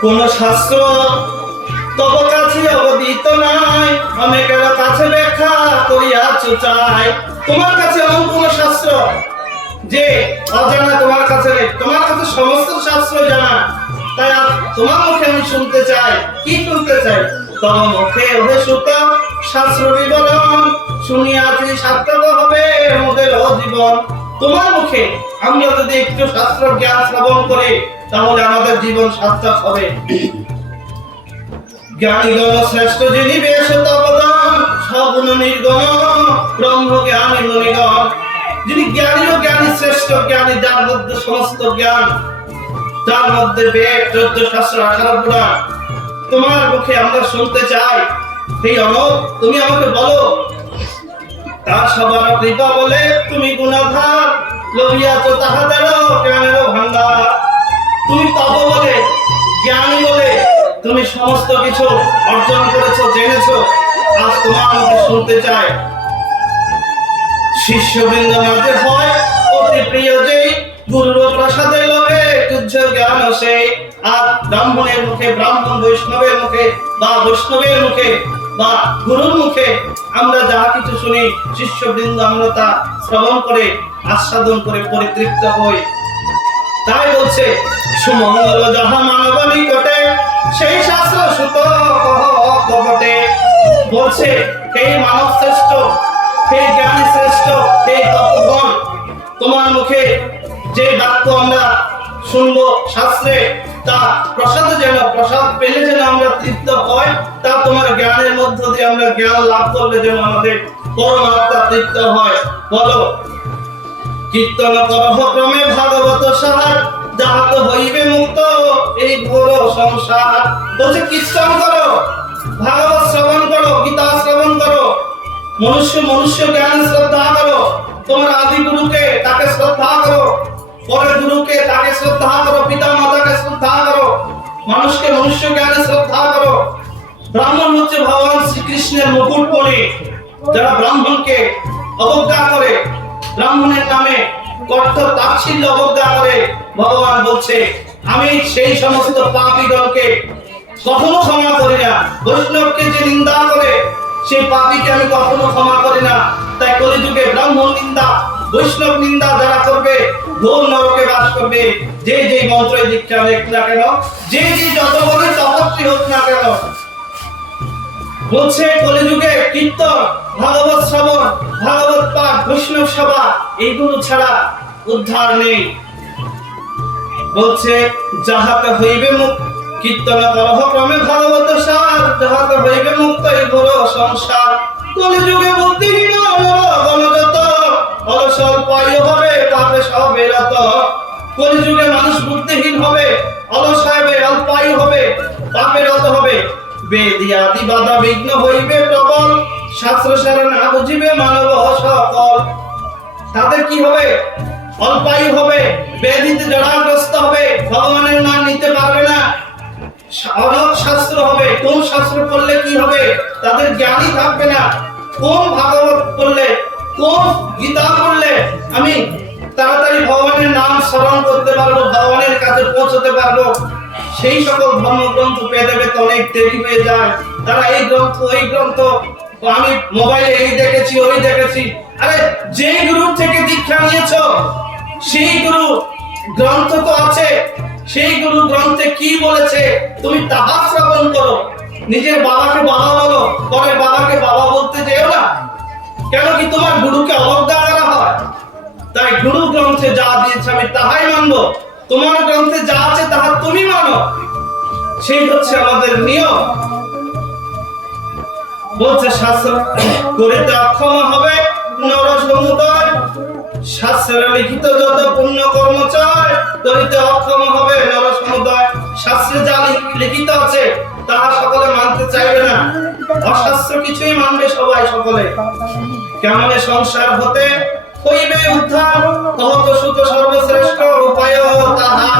কোন শাস্ত্র তব কাছে অবদিত নাই। অনেকের কাছে ব্যাখ্যা করিয়াছ চাই তোমার কাছে এমন কোন শাস্ত্র যে অজানা তোমার কাছে তোমার কাছে সমস্ত শাস্ত্র জানা। তাই তোমার মুখে আমি শুনতে চাই। কি শুনতে চাই? তব মুখে ওহে সুত শাস্ত্র বিবরণ। শুনিয়াছি সার্থক হবে মোদের জীবন। তোমার মুখে আমরা যদি একটু শাস্ত্র জ্ঞান শ্রবণ করি তাহলে আমাদের জীবন সার্থক হবে। জ্ঞানীগণ শ্রেষ্ঠ যিনি বেশ তপদান সগুণ নির্গণ, ব্রহ্ম জ্ঞানী যিনি জ্ঞানী ও জ্ঞানী, শ্রেষ্ঠ জ্ঞানী, যার মধ্যে সমস্ত জ্ঞান যার মধ্যে বেদ চোদ্দ শাস্ত্র আঠারো পুরাণ তোমার মুখে আমরা শুনতে চাই। সেই অনব তুমি আমাকে বলো তার সবার কৃপা বলে তুমি গুণাধার লভিয়াছ তাহাদেরও জ্ঞানেরও ভান্ডার তুমি তব বলে, জ্ঞানী বলে, তুমি সমস্ত কিছু অর্জন করেছ, জেনেছো, আজ তোমার মধ্যে শুনতে চাই। শিষ্যবৃন্দ মাঝে হয়, অতি প্রিয় যে গুরুর প্রসাদে লোভে তুচ্ছ জ্ঞান সে আর ব্রাহ্মণের মুখে, ব্রাহ্মণ বৈষ্ণবের মুখে, বা বৈষ্ণবের মুখে, বা গুরুর মুখে আমরা যাহা কিছু শুনি, শিষ্যবৃন্দ আমরা তা শ্রবণ করে, আস্বাদন করে পরিতৃপ্ত হই। তাই বলছে, সুমঙ্গল যাহা মানব নিকটে, সেই শাস্ত্র সুত কপটে। বলছে, হে মানব শ্রেষ্ঠ, হে জ্ঞান শ্রেষ্ঠ, হে তপগণ তোমার মুখে যে বাক্য আমরা শুনব শাস্ত্রে তা প্রসাদ যেন প্রসাদ পেলে যেন আমরা তৃপ্ত হয়, তা তোমার জ্ঞানের মধ্য দিয়ে আমরা জ্ঞান লাভ করলে যেন আমাদের পরমাত্মা তৃপ্ত হয়। বলো, কীর্তন করহ ক্রমে ভাগবত যাহাত হইবে মুক্ত এই সংসার। বলছে, কীর্তন করো, ভাগবত শ্রবণ করো, গীতা শ্রবণ করো, মনুষ্য মনুষ্য জ্ঞান শ্রদ্ধা করো, তোমার আদি গুরুকে তাকে শ্রদ্ধা করো। পরের গুরুকে তাকে শ্রদ্ধা করো, পিতা মাতাকে শ্রদ্ধা করো, মানুষকে মনুষ্য জ্ঞানে শ্রদ্ধা করো। ব্রাহ্মণ হচ্ছে ভগবান শ্রীকৃষ্ণের মুকুট পরে যারা ব্রাহ্মণকে অবজ্ঞা করে। ব্রাহ্মণের নামে কর্ত তাচ্ছিল্য অবজ্ঞা করে। ভগবান বলছে, আমি সেই সমস্ত পাপীগণকে কখনো ক্ষমা করি না। বৈষ্ণবকে যে নিন্দা করে, সেই পাপীকে আমি কখনো ক্ষমা করি না। তাই কলিযুগে ব্রাহ্মণ নিন্দা বৈষ্ণব নিন্দা যারা করবে ঘোর নরকে বাস করবে, যে যে মন্ত্রে দীক্ষা নেক না কেন, যে যে যত বড় তপস্বী হোক না কেন। বলছে কলিযুগে কীর্তন, ভাগবত শ্রবণ, ভাগবত পাঠ, বৈষ্ণব সভা এইগুলো ছাড়া উদ্ধার নেই। বলছে, যাহাতে হইবে মুক্ত, কীর্তন করহ ক্রমে ভাগবত সার, যাহাতে হইবে মুক্ত এই ঘোর সংসার। কলিযুগে বুদ্ধিহীন অলসল পাই হবে, পাপে সবে রত কলিযুগে মানুষ বুদ্ধিহীন হবে অলস হবে অল্পায়ু হবে, পাপে রত হবে। বেদি আদি বাধা বিঘ্ন হইবে প্রবল শাস্ত্র সার না বুঝিবে মানব সকল। তাদের কি হবে? অল্পায়ু হবে ব্যাধিতে জড়াগ্রস্ত হবে, ভগবানের নাম নিতে পারবে না। অনেক শাস্ত্র হবে, কোন শাস্ত্র পড়লে কি হবে? তাদের জ্ঞানই থাকবে না। কোন ভাগবত পড়লে কোন গীতা পড়লে আমি তাড়াতাড়ি ভগবানের নাম স্মরণ করতে পারব, ভগবানের কাছে পৌঁছতে পারব। সেই সকল ধর্মগ্রন্থ পেয়ে দেবে তো অনেক দেরি হয়ে যায়। তারা এই গ্রন্থ এই গ্রন্থ আমি মোবাইলে এই দেখেছি, ওই দেখেছি। আরে যে গুরু থেকে দীক্ষা নিয়েছো, সেই গুরু গ্রন্থ তো আছে। সেই গুরু গ্রন্থে কি বলেছে, তুমি তাহা শ্রবণ করো। নিজের বাবাকে বাবা বলো, পরের বাবাকে বাবা বলতে যেও না। কেন কি তোমার গুরুকে অবজ্ঞা করা হয়? তাই গুরু গ্রন্থে যা দিয়েছে আমি তাহাই মানবো। তোমার গ্রন্থে যা আছে তাহা তুমি মানো। সেই হচ্ছে আমাদের নিয়ম। বলছে, শাস্ত্র করিতে অক্ষম হবে নর সমুদয় শাস্ত্রে লিখিত যত পুণ্য কর্মচয় করিতে অক্ষম হবে নর সমুদয় শাস্ত্রে যা লিখিত আছে, তাহা কিছুই মানবে সবাই সকলে। কেমন সংসার হতে হইবে উদ্ধার? কহত সুত সর্বশ্রেষ্ঠ উপায় তাহা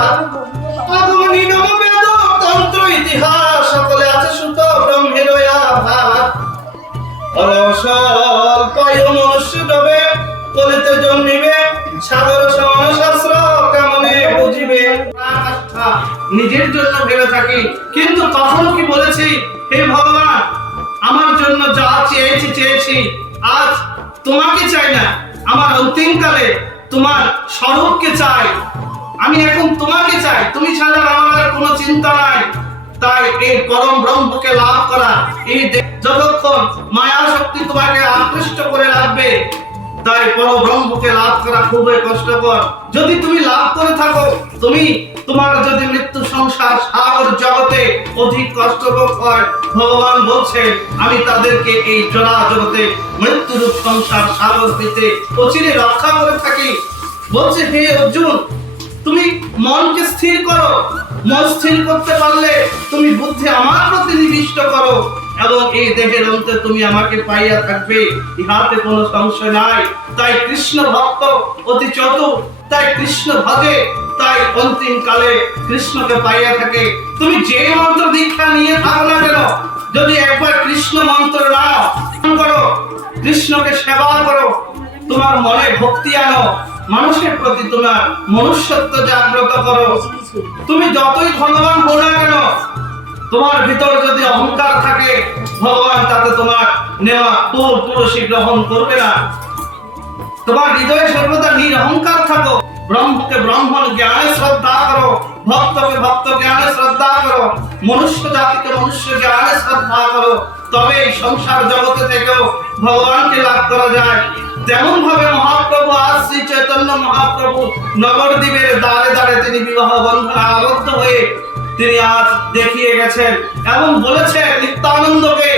বেদ তন্ত্র ইতিহাস, সকলে আছে সুত ব্রহ্মের আভার পায় মনুষ্য জন্মিবে, সাগর কেমনে বুঝিবে? নিজের জন্য ভেবে থাকি, কিন্তু কখনো কি বলেছি? যা চেয়েছি চেয়েছি। আজ তোমাকে চাই না, আমার অন্তিমকালে তোমার স্বরূপকে চাই। আমি এখন তোমাকে চাই, তুমি ছাড়া আমার কোনো চিন্তা নাই। তাই এই পরম ব্রহ্মকে লাভ করা, এই যতক্ষণ মায়া শক্তি তোমাকে আকৃষ্ট করে রাখবে তাই পরম ব্রহ্মকে লাভ করা খুবই কষ্টকর। যদি তুমি লাভ করে থাকো, তুমি, তোমার যদি মৃত্যু সংসার সাগর জগতে অধিক হয়, ভগবান আমি তাদেরকে এই জড়া জগতে মৃত্যুরূপ সংসার সাগর হইতে অচিরে রক্ষা করে থাকি। বলছে, হে অর্জুন, তুমি মনকে স্থির করো। মন স্থির করতে পারলে তুমি বুদ্ধি আমার প্রতি নিবিষ্ট করো। এবং এই দেহের অন্তে তুমি আমাকে পাইয়া থাকবে, ইহাতে কোনো সংশয় নাই। তাই কৃষ্ণ ভক্ত, অতি চতুর, তাই কৃষ্ণ ভজে তাই অন্তিম কালে কৃষ্ণকে পাইয়া থাকে। তুমি যে মন্ত্র দীক্ষা নিয়ে থাকো না কেন? যদি একবার কৃষ্ণ মন্ত্র নাও করো, কৃষ্ণকে সেবা করো, তোমার মনে ভক্তি আনো, মানুষের প্রতি তোমার মনুষ্যত্ব জাগ্রত করো। তুমি যতই ধনবান হো না কেন তোমার ভিতর যদি অহংকার থাকে, ভগবান তাতে তোমার নেওয়া ফুল তুলসী গ্রহণ করবে না। তোমার হৃদয়ে সর্বদা নিরহংকার থাকো। ব্রহ্মকে ব্রাহ্মণ জ্ঞানে শ্রদ্ধা করো। ভক্তকে ভক্ত জ্ঞানে শ্রদ্ধা করো। মনুষ্য জাতিকে মনুষ্য জ্ঞানে শ্রদ্ধা করো। তবে এই সংসার জগতে থেকেও ভগবানকে লাভ করা যায়। তেমন ভাবে মহাপ্রভু আজ শ্রী চৈতন্য মহাপ্রভু নগর নগরদ্বীপের দ্বারে দ্বারে তিনি বিবাহ বন্ধনে আবদ্ধ হয়ে তিনি আজ দেখিয়ে গেছেন এবং বলেছেন নিত্যানন্দকে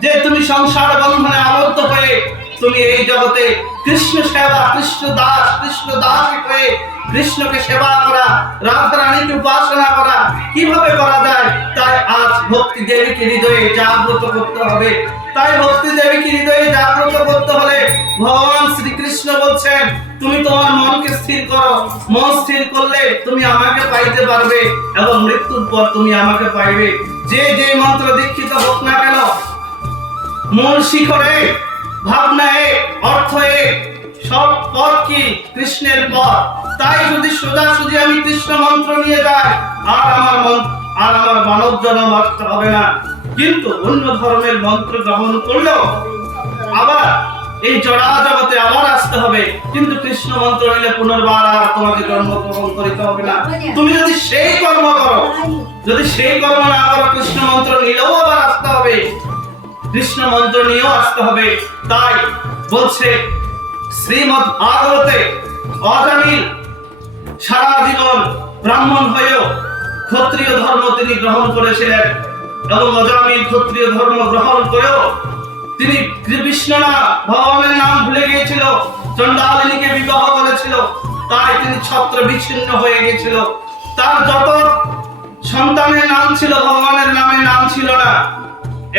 যে তুমি সংসার বন্ধনে আবদ্ধ হয়ে তুমি এই জগতে কৃষ্ণ সেবা, কৃষ্ণ দাস কৃষ্ণ দাস হয়ে কৃষ্ণকে সেবা করা রাধা রানীকে উপাসনা করা, কীভাবে করা যায়? তাই আজ ভক্তি দেবীকে হৃদয়ে জাগ্রত করতে হবে। তাই ভক্তি দেবীকে হৃদয়ে জাগ্রত করতে হলে ভগবান শ্রীকৃষ্ণ বলছেন, তুমি তোমার মনকে স্থির করো। মন স্থির করলে তুমি আমাকে পাইতে পারবে এবং মৃত্যুর পর তুমি আমাকে পাইবে। যে যে মন্ত্র দীক্ষিত হোক না কেন মূল শিখরে, ভাবনায়, অর্থে সব পথ কি কৃষ্ণের পথ? তাই যদি সোজা সুজি আমি কৃষ্ণ মন্ত্র নিয়ে যাই, আর আমার আর আমার মানব জন্ম আসতে হবে না। কিন্তু অন্য ধর্মের মন্ত্র গ্রহণ করলেও আবার এই জড়া জগতে আবার আসতে হবে। কিন্তু কৃষ্ণ মন্ত্র নিলে পুনর্বার আর তোমাকে জন্মগ্রহণ করিতে হবে না। তুমি যদি সেই কর্ম করো, যদি সেই কর্ম না করো, কৃষ্ণ মন্ত্র নিলেও আবার আসতে হবে। কৃষ্ণ মন্ত্র নিয়েও আসতে হবে। তাই বলছে শ্রীমদ ভাগবতে অজামিল সারা জীবন ব্রাহ্মণ হয়েও ক্ষত্রিয় ধর্ম তিনি গ্রহণ করেছিলেন এবং অজামিল ক্ষত্রিয় ধর্ম গ্রহণ করেও তিনি কৃষ্ণ না ভগবানের নাম ভুলে গিয়েছিল চন্ডালিনীকে বিবাহ করেছিল, তাই তিনি ছত্র বিচ্ছিন্ন হয়ে গিয়েছিল। তার যত সন্তানের নাম ছিল, ভগবানের নামে নাম ছিল না।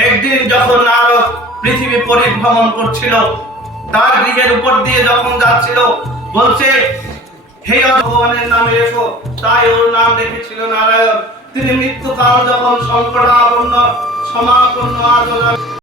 একদিন যখন নারদ পৃথিবী পরিভ্রমণ করছিল তার গৃহের উপর দিয়ে যখন যাচ্ছিল, বলছে, হে ভগবানের নামে রেখো তাই ওর নাম রেখেছিল নারায়ণ। তিনি মৃত্যুকাল যখন সংকটাপন্ন, সমাপন্ন আজ